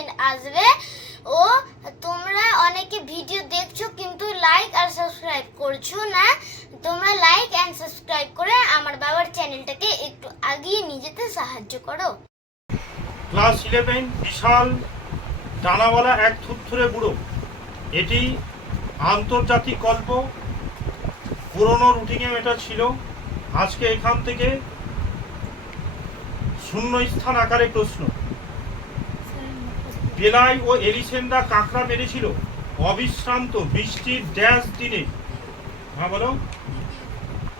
Notification আসবে। ও তোমরা অনেকে ভিডিও দেখছো কিন্তু লাইক আর সাবস্ক্রাইব করছো না। তোমরা লাইক এন্ড সাবস্ক্রাইব করে আমার বাবার চ্যানেলটাকে একটু এগিয়ে নিয়ে যেতে সাহায্য করো। ক্লাস 11 বিশাল ডানাওয়ালা এক থুরথুরে বুড়ো। এটি আন্তর্জাতিক গল্প। পুরনো রুটিনে এটা ছিল। আজকে এখান থেকে শূন্য স্থান আকারে প্রশ্ন। বেলাই ও এলিসেন্ডা কাঁকড়া মেরেছিল অবিশ্রান্ত বৃষ্টির ড্যাশ দিনে। হ্যাঁ বলো,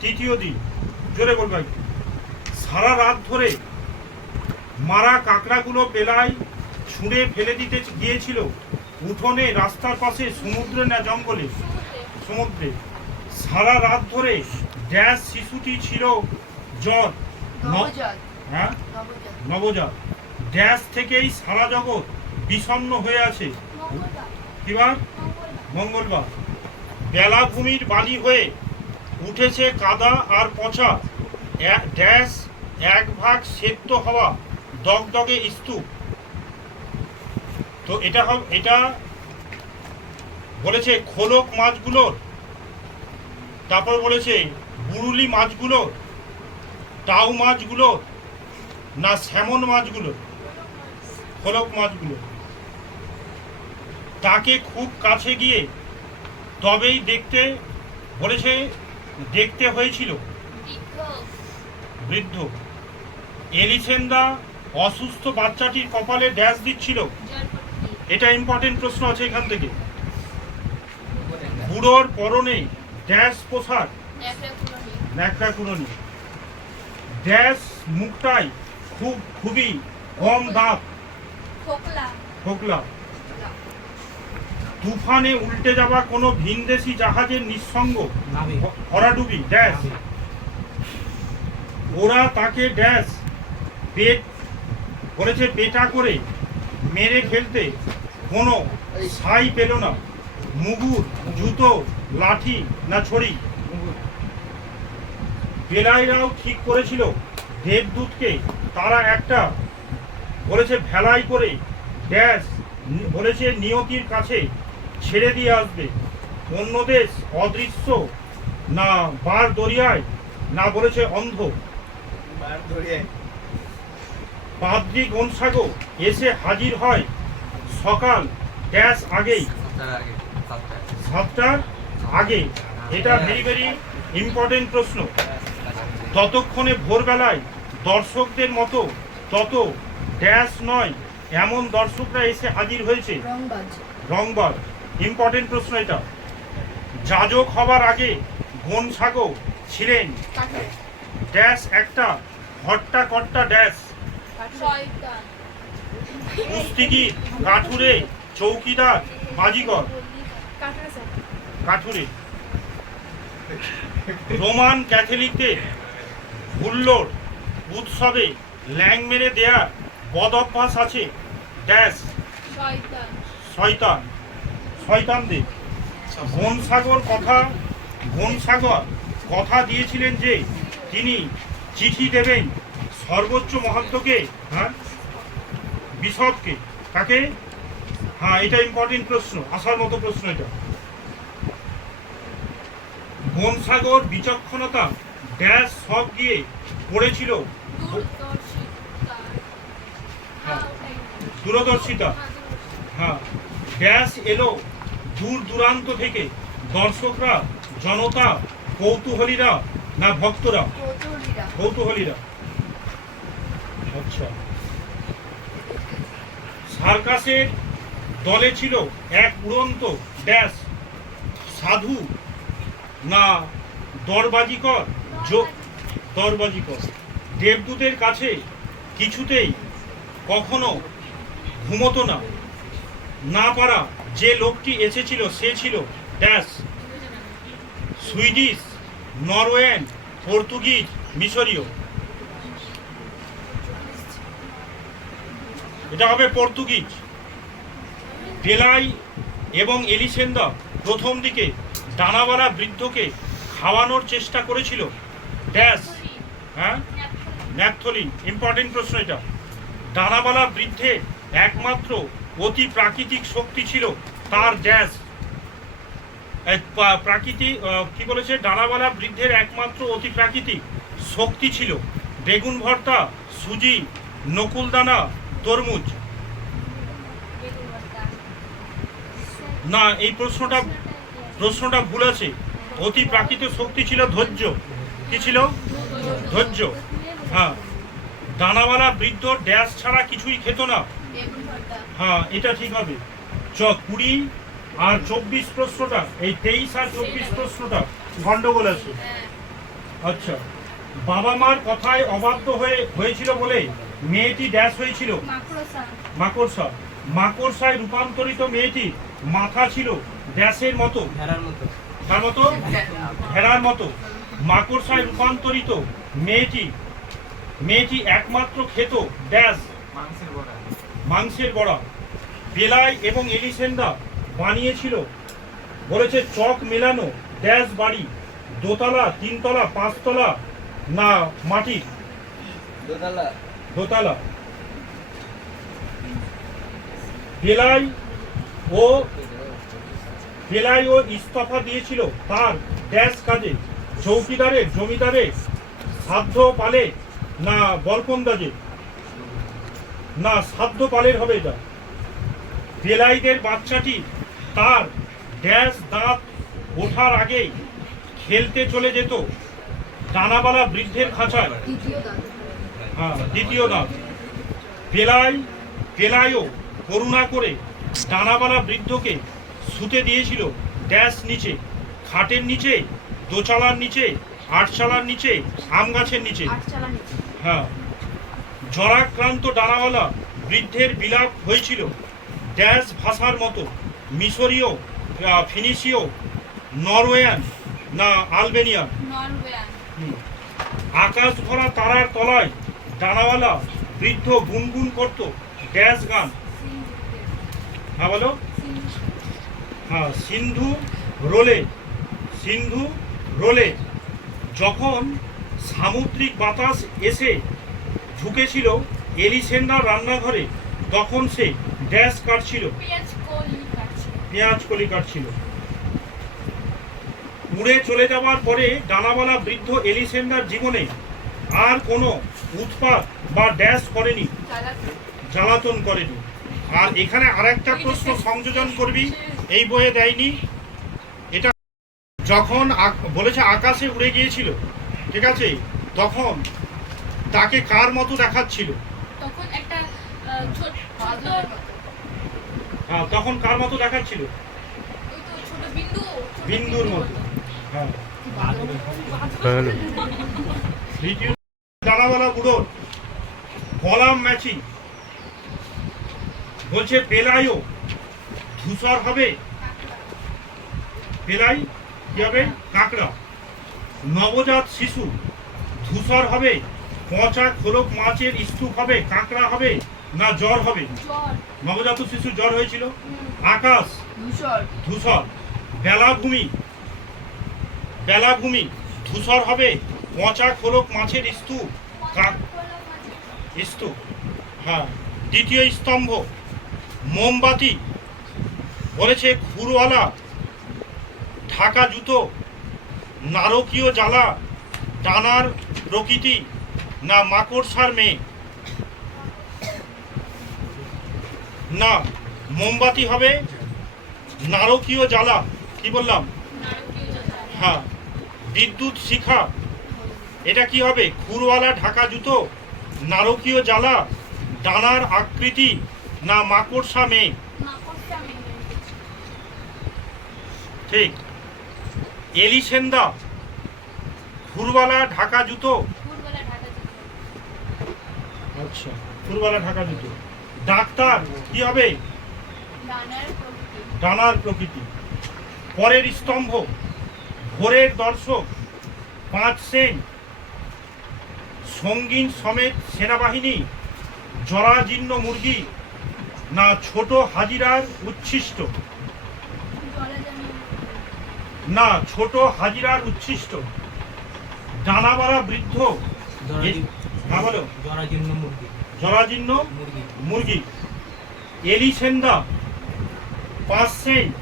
তৃতীয় দিন। জোরে বলবে। সারা রাত ধরে মারা কাঁকড়াগুলো বেলায় ছুঁড়ে ফেলে দিতে গিয়েছিল উঠোনে, রাস্তার পাশে, সমুদ্রে না জঙ্গলে? সমুদ্রে। সারা রাত ধরে ড্যাশ শিশুটি ছিল জ্বর, হ্যাঁ নবজাত। ড্যাশ থেকেই সারা জগৎ বিষণ্ণ হয়ে আছে। এবার মঙ্গলবার। বেলাভূমির বালি হয়ে উঠেছে কাদা আর পচা। ড্যাশ এক ভাগ সেদ্ধ হওয়া দগদগে স্তূপ। তো এটা বলেছে খোলক মাছগুলোর, তারপর বলেছে বুরুলি মাছগুলোর, টাউ মাছগুলোর না স্যামন মাছগুলো? খোলক মাছগুলো। তাকে খুব কাছে গিয়ে তবেই দেখতে বলেছে, দেখতে হয়েছিল বৃদ্ধ। এলিসেন্ডা অসুস্থ বাচ্চাটির কপালে ড্যাশ দিচ্ছিল। এটা ইম্পর্টেন্ট প্রশ্ন আছে এখান থেকে। বুড়োর পরনে ড্যাশ পোশাক, ন্যাকড়া কুড়নি। ড্যাশ মুখটাই খুবই কম দাঁত, খোকলা। তুফানে উল্টে যাওয়া কোনো ভিনদেশি জাহাজের নিঃসঙ্গ ভরাডুবি ড্যাশ। ওরা তাকে ড্যাশ বলেছে পেটা করে মেরে ফেলতে কোনো সাই পেল না। মুগুর, জুতো, লাঠি না ছড়ি? বেলাইরাও ঠিক করেছিল দেবদূতকে তারা একটা বলেছে ভেলাই করে ড্যাশ বলেছে নিয়তির কাছে ছেড়ে দিয়ে আসবে। অন্য দেশ অদৃশ্য না বার দরিয়ায় না বলেছে অন্ধ। পাদ্রি গনসাগো এসে হাজির হয় সকাল ড্যাশ আগেই, 7টার আগে। এটা ভেরি ভেরি ইম্পর্টেন্ট প্রশ্ন। ততক্ষণে ভোরবেলায় দর্শকদের মতো তত ড্যাশ নয় এমন দর্শকরা এসে হাজির হয়েছে। রংবাজ। ইম্পর্টেন্ট প্রশ্ন এটা। যাজক হবার আগে গনসাগো ছিলেন ড্যাশ একটা হট্টা কট্টা ড্যাশ। কুস্তিগির, কাঠুরে, চৌকিদার, বাজিগর। কাঠুরে। রোমান ক্যাথলিকদের হুল্লোড় উৎসবে ল্যাং মেরে দেয়া বদ অভ্যাস আছে ড্যাশ। শয়তানদের। গনসাগর কথা দিয়েছিলেন যে তিনি চিঠি দেবেন সর্বোচ্চ মহত্বকে, হ্যাঁ বিশপকে। কাকে? হ্যাঁ, এটা ইম্পর্টেন্ট প্রশ্ন, আসার মতো প্রশ্ন এটা। গনসাগর বিচক্ষণতা ড্যাশ সব গিয়ে পড়েছিল দূরদর্শিতা। হ্যাঁ, ড্যাশ এলো দূর দূরান্ত থেকে দর্শকরা, জনতা, কৌতূহলীরা না ভক্তরা? কৌতূহলীরা। আচ্ছা। সার্কাসের দলে ছিল এক উড়ন্ত ড্যাশ সাধু না দরবাজিকর? দরবাজিকর। দেবদূতের কাছে কিছুতেই কখনো ঘুমতো না পারা যে লোকটি এসেছিল সে ছিল ড্যাশ। সুইডিশ, নরওয়েন, পর্তুগিজ, মিশরীয়। এটা হবে পর্তুগিজ। বেলাই এবং এলিসেন্ডা প্রথম দিকে ডানাওয়ালা বৃদ্ধকে খাওয়ানোর চেষ্টা করেছিল ড্যাশ। হ্যাঁ, ন্যাপথলিন। ইম্পর্টেন্ট প্রশ্ন এটা। ডানাওয়ালা বৃদ্ধের একমাত্র অতি প্রাকৃতিক শক্তি ছিল তার ড্যাশ প্রাকৃতিক কি বলেছে, ডানাওয়ালা বৃদ্ধের একমাত্র অতি প্রাকৃতিক শক্তি ছিল বেগুন ভর্তা, সুজি, নকুলদানা, তরমুজ। না, এই প্রশ্নটা ভুল আছে। অতি প্রাকৃতিক শক্তি ছিল ধৈর্য। কি ছিল? ধৈর্য। হ্যাঁ, দানাওয়ালা বৃদ্ধ ড্যাশ ছাড়া কিছুই খেত না। হ্যাঁ, এটা ঠিক হবে। 20 আর 24 প্রশ্নটা, এই 23 আর 24 প্রশ্নটা গন্ডগোল আছে। আচ্ছা, বাবা মার কথায় অবাধ্য হয়েছিল বলে মেয়েটি ড্যাশ হয়েছিল মাকড়সা। মাকড়সায় রূপান্তরিত মেয়েটি মাথা ছিল ড্যাশের মতো, তার মতো, ভেড়ার মতো। মাকড়সায় রূপান্তরিত মেয়েটি একমাত্র খেত ড্যাশ মাংসের বড়া। বেলাই এবং এলিসেন্ডা বানিয়েছিল বলেছে চক মেলানো ড্যাশ বাড়ি, দোতলা, 3 তলা, 5 তলা না মাটির? দোতলা। বেলাই ও ইস্তফা দিয়েছিল তার ড্যাশ কাজে, চৌকিদারের, জমিদারের, সাধ্য পালে না বরকন্দাজে? না, সাধ্য পালের হবে এটা। বেলাইদের বাচ্চাটি তার ড্যাশ দাঁত ওঠার আগে খেলতে চলে যেত ডানাওয়ালা বৃদ্ধের খাঁচায়। হ্যাঁ, দ্বিতীয় দাঁত। বেলাইও করুণা করে ডানাওয়ালা বৃদ্ধকে শুতে দিয়েছিল ড্যাশ নিচে, খাটের নিচে, দোচালার নিচে, আটচালার নিচে, আম গাছের নিচে। হ্যাঁ, জরাক্রান্ত ডানাওয়ালা বৃদ্ধের বিলাপ হয়েছিল ড্যাশ ভাষার মতো, মিশরীয়, ফিনিশীয়, নরওয়েয়ান না আলবেনিয়ান? আকাশ ভরা তারার তলায় ডানাওয়ালা বৃদ্ধ গুনগুন করত ড্যাশ গান। হ্যাঁ বলো। হ্যাঁ, সিন্ধু রোলে। যখন সামুদ্রিক বাতাস এসে ঢুকেছিল এলিসেন্ডার রান্নাঘরে, তখন সে ড্যাশ কাটছিল, পেঁয়াজ কলি কাটছিল। উড়ে চলে যাওয়ার পরে ডানাওয়ালা বৃদ্ধ এলিসেন্ডার জীবনে আর কোনো উৎপাত বা ড্যাশ করেনি, জ্বালাতন করেনি। আর এখানে আরেকটা প্রশ্ন সংযোজন করবি, এই বইয়ে দেয়নি এটা। যখন বলেছে আকাশে উড়ে গিয়েছিল, ঠিক আছে, তখন তাকে কার মতো দেখাচ্ছিল? তখন কার মতো দেখাচ্ছিল? বিন্দুর মতো। হ্যাঁ, ডানাওয়ালা বুড়োর কলাম ম্যাচিং বলছে বেলাইও ধূসর হবে। বেলাই কি হবে? কাঁকড়া। নবজাত শিশু ধূসর হবে, পচা খোলক মাছের স্তূপ হবে, কাঁকড়া হবে না জ্বর হবে? নবজাত শিশু জ্বর হয়েছিল। আকাশ ধূসর। বেলাভূমি ধূসর হবে, পচা খোলক মাছের স্তূপ। হ্যাঁ, দ্বিতীয় স্তম্ভ মোমবাতি বলেছে খুরওয়ালা ঢাকা জুতো, নারকীয় জ্বালা, ডানার প্রকৃতি না মাকড়সার মেয়ে? না, মোমবাতি হবে, নারকীয় জ্বালা। কি বললাম? হ্যাঁ, বিদ্যুৎ শিখা, এটা কি হবে? খুরওয়ালা ঢাকা জুতো, নারকীয় জ্বালা, ডানার আকৃতি না মাকড়সা মেয়ে? ঠিক। এলিসেন্ডা খুরওয়ালা ঢাকা জুতো। আচ্ছা, খুরওয়ালা ঢাকা জুতো। ডাক্তার কি হবে? ডানার প্রকৃতি। পরের স্তম্ভ ভোরের দর্শক, 5 সেন, সঙ্গীন সমেত সেনাবাহিনী, জরাজীর্ণ মুরগি না ছোট হাজিরার উচ্ছিষ্ট? না, ছোট হাজিরার উচ্ছিষ্ট। ডানাওয়ালা বৃদ্ধ, জরাজীর্ণ মুরগি। এলিসেন্দা 5 সেন্ট,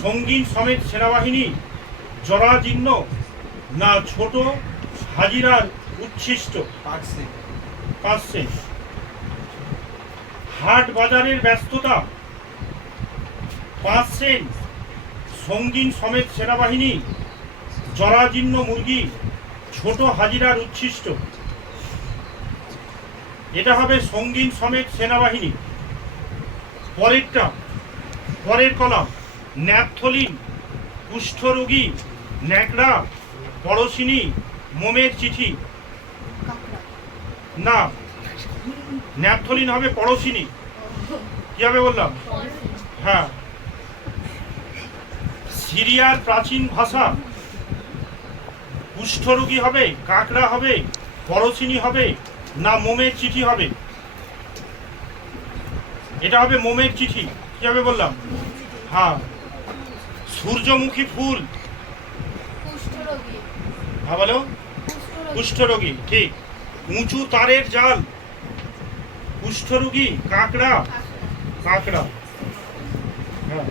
সঙ্গীন সমেত সেনাবাহিনী জরাজীর্ণ না ছোট হাজিরার উচ্ছিষ্ট? 5 সেন্ট। হাট বাজারের ব্যস্ততা 5 সেন্ট, সঙ্গীন সমেত সেনাবাহিনী জরাজীর্ণ মুরগি ছোট হাজিরার উচ্ছিষ্ট। এটা হবে সঙ্গীন সমেত সেনাবাহিনী। পরেরটা, পরের কলাম, ন্যাপথলিন কুষ্ঠরোগী ন্যাকড়া পড়শিনী মোমের চিঠি। না, ন্যাপথলিন হবে পড়শিনী। কি হবে বললাম? হ্যাঁ। সিরিয়ার প্রাচীন ভাষা কুষ্ঠরোগী হবে, কাঁকড়া হবে, পড়শিনী হবে না মোমের চিঠি হবে? এটা হবে মোমের চিঠি। কি হবে বললাম? হ্যাঁ। সূর্যমুখী ফুল, হ্যাঁ বলো, কুষ্ঠরোগী, ঠিক। উঁচু তারের জাল কুষ্ঠরোগী কাঁকড়া, কাঁকড়া, হ্যাঁ।